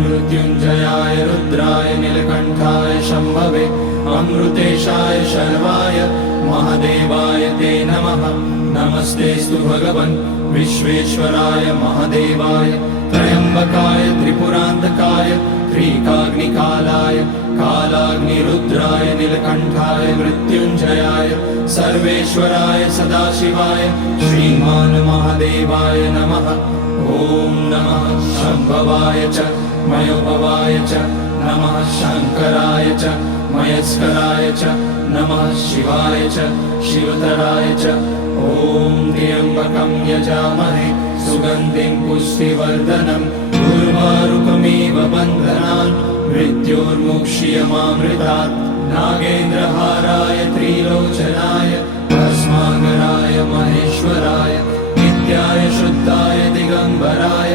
मृत्युञ्जयाय रुद्राय नीलकण्ठाय शम्भवे अमृतेशाय शर्वाय महादेवाय ते नमः। नमस्तेऽस्तु भगवन् विश्वेश्वराय महादेवाय त्र्यम्बकाय त्रिपुरान्तकाय त्रिकाग्निकालाय कालाग्निरुद्राय नीलकण्ठाय मृत्युञ्जयाय सर्वेश्वराय सदाशिवाय श्रीमान् महादेवाय नमः। ॐ नमः शम्भवाय च मयोभवाय च नमः शङ्कराय च मयस्कराय च नमः शिवाय च शिवतराय च। ॐ त्र्यम्बकं यजामहे सुगन्धिं पुष्टिवर्धनम् उर्वारुकमिव बन्धनान् मृत्योर्मुक्ष्यमामृतात्। नागेन्द्रहाराय त्रिलोचनाय भस्माङ्गराय महेश्वराय नित्याय शुद्धाय दिगम्बराय